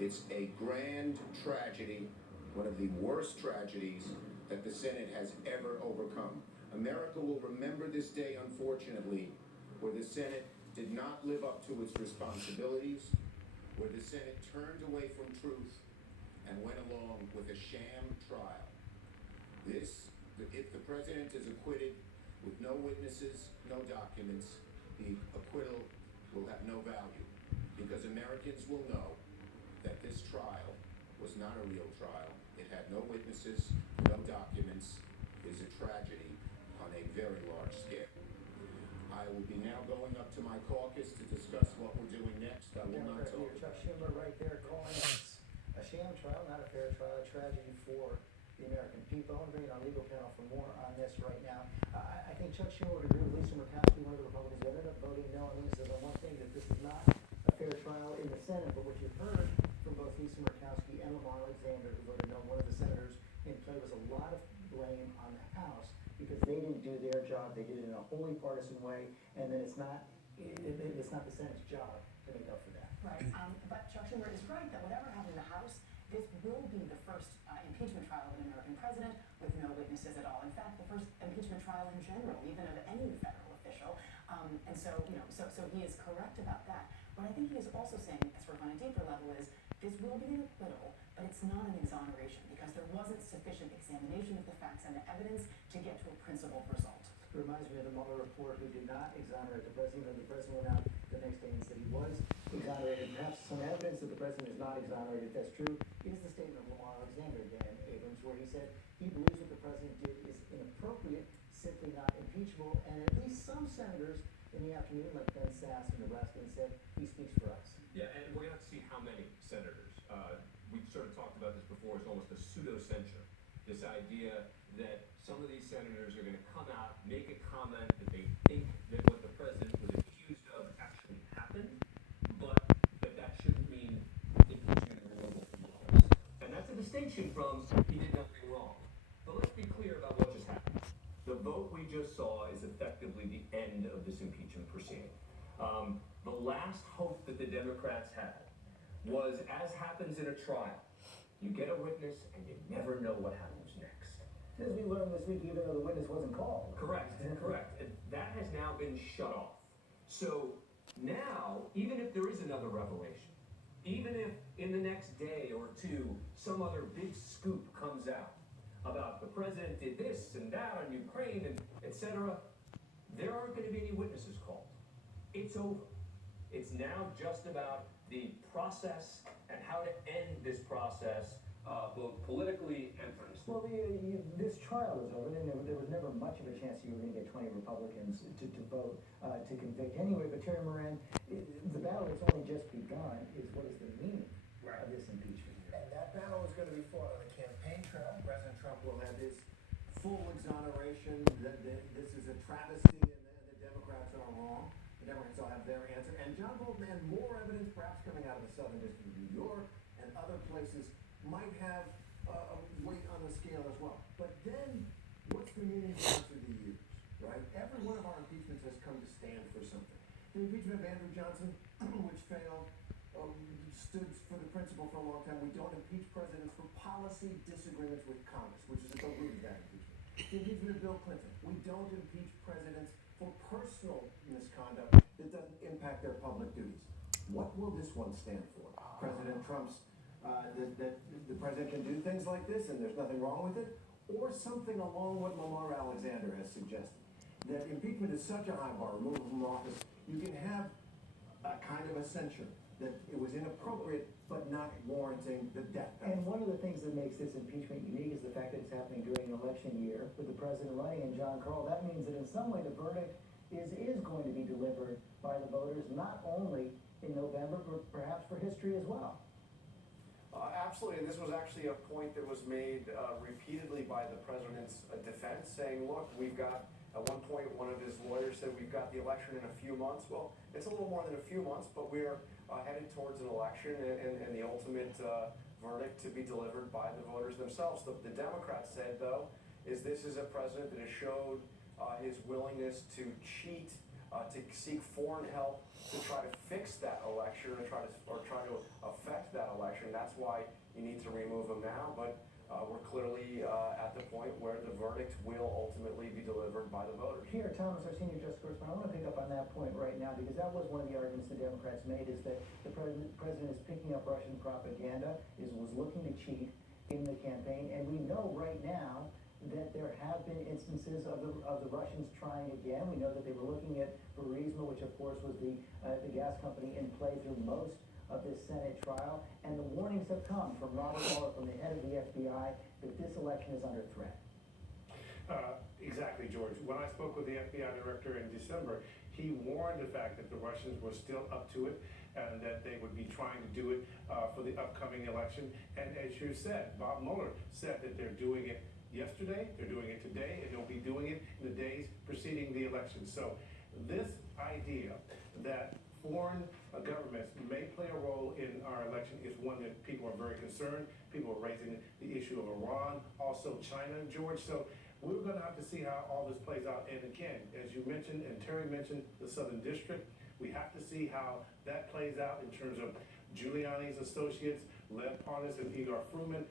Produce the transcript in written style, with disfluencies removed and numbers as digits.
It's a grand tragedy, one of the worst tragedies that the Senate has ever overcome. America will remember this day, unfortunately, where the Senate did not live up to its responsibilities, where the Senate turned away from truth and went along with a sham trial. If the president is acquitted with no witnesses, no documents, the acquittal will have no value because Americans will know that this trial was not a real trial. It had no witnesses, no documents. It is a tragedy on a very large scale. I will be now going up to my caucus to discuss what we're doing next. I will not talk. Chuck Schumer right there calling this a sham trial, not a fair trial, a tragedy for the American people. I'm bringing our legal panel for more on this right now. I think Chuck Schumer would agree with Lisa Murkowski, one of the Republicans who ended up voting no on Lisa on one thing, that this is not a fair trial in the Senate. But what you've heard from both Lisa Murkowski and Lamar Alexander, who voted no, one of the senators in play, was a lot of blame on the House because they didn't do their job. They did it in a wholly partisan way, and then it's not the Senate's job to make up for that. Right, but Chuck Schumer is right that whatever happened in the House, this will be the first impeachment trial of an American president with no witnesses at all. In fact, the first impeachment trial in general, even of any federal official. And so, so he is correct about that. What I think he is also saying, sort of on a deeper level, is this will be an acquittal, but it's not an exoneration because there wasn't sufficient examination of the facts and the evidence to get to a principled result. It reminds me of the Mueller report, who did not exonerate the president, and the president went out the next day and said he was exonerated. Perhaps some evidence that the president is not exonerated, if that's true, is the statement of Lamar Alexander, Dan Abrams, where he said he believes what the president did is inappropriate, simply not impeachable, and at least some senators in the afternoon, like Ben Sass from Nebraska, said he speaks for us. Yeah, and we're going to have to see how many senators. We've sort of talked about this before. It's almost a pseudo-censure. This idea that some of these senators are going to come out, make a comment that they think that what the president was accused of actually happened, but that shouldn't mean impeachment or removal from office. And that's a distinction from he did nothing wrong. But let's be clear about what just happened. The vote we just saw is effectively the end of this impeachment proceeding. The last hope that the Democrats had was, as happens in a trial, you get a witness and you never know what happens next. As we learned this week, even though the witness wasn't called. Correct. That has now been shut off. So now, even if there is another revelation, even if in the next day or two some other big scoop comes out about the president did this and that on Ukraine and etc., there aren't going to be any witnesses called. It's over. It's now just about the process and how to end this process, both politically and for Well, this trial is over, and there was never much of a chance you were going to get 20 Republicans to vote to convict anyway. But Terry Moran, the battle that's only just begun is what is the meaning of this impeachment. And that battle is going to be fought on the campaign trail. President Trump will have his full exoneration. This is a travesty, and the Democrats are wrong. The Democrats will have their answer. And John Bolton had more evidence, perhaps coming out of the Southern District of New York and other places, might have a weight on the scale as well. But then, what's the meaning of the years, right? Every one of our impeachments has come to stand for something. The impeachment of Andrew Johnson, which failed, stood for the principle for a long time. We don't impeach presidents for policy disagreements with Congress, which is at the root of that impeachment. The impeachment of Bill Clinton. We don't impeach presidents for personal misconduct that doesn't impact their public duties. What will this one stand for? President Trump's, that the president can do things like this and there's nothing wrong with it? Or something along what Lamar Alexander has suggested? That impeachment is such a high bar, removal from office, you can have a kind of a censure that it was inappropriate but not warranting the death penalty. And one of the things that makes this impeachment unique is the fact that it's happening during an election year with the president running and John Carl. That means that in some way the verdict is going to be delivered by the voters, not only in November, but perhaps for history as well. Absolutely, and this was actually a point that was made repeatedly by the president's defense, saying, look, we've got, at one point, one of his lawyers said we've got the election in a few months. Well, it's a little more than a few months, but we're headed towards an election and the ultimate verdict to be delivered by the voters themselves. The Democrats said, though, is this is a president that has showed his willingness to cheat, to seek foreign help to try to fix that election or try to affect that election. that's why you need to remove him now. But we're clearly at the point where the verdict will ultimately be delivered by the voters. Here, Thomas, our senior justice correspondent, I want to pick up on that point right now, because that was one of the arguments the Democrats made, is that the president is picking up Russian propaganda, was looking to cheat in the campaign, and we know right now that there have been instances of the Russians trying again. We know that they were looking at Burisma, which of course was the gas company in play through most of this Senate trial, and the warnings have come from Robert Mueller, from the head of the FBI, that this election is under threat. Exactly, George. When I spoke with the FBI director in December, he warned the fact that the Russians were still up to it and that they would be trying to do it for the upcoming election. And as you said, Bob Mueller said that they're doing it yesterday, they're doing it today, and they'll be doing it in the days preceding the election. So this idea that foreign governments may play a role in our election is one that people are very concerned. People are raising the issue of Iran, also China, George. So we're going to have to see how all this plays out. And again, as you mentioned, and Terry mentioned, the Southern District, we have to see how that plays out in terms of Giuliani's associates, Lev Parnas and Igor Fruman.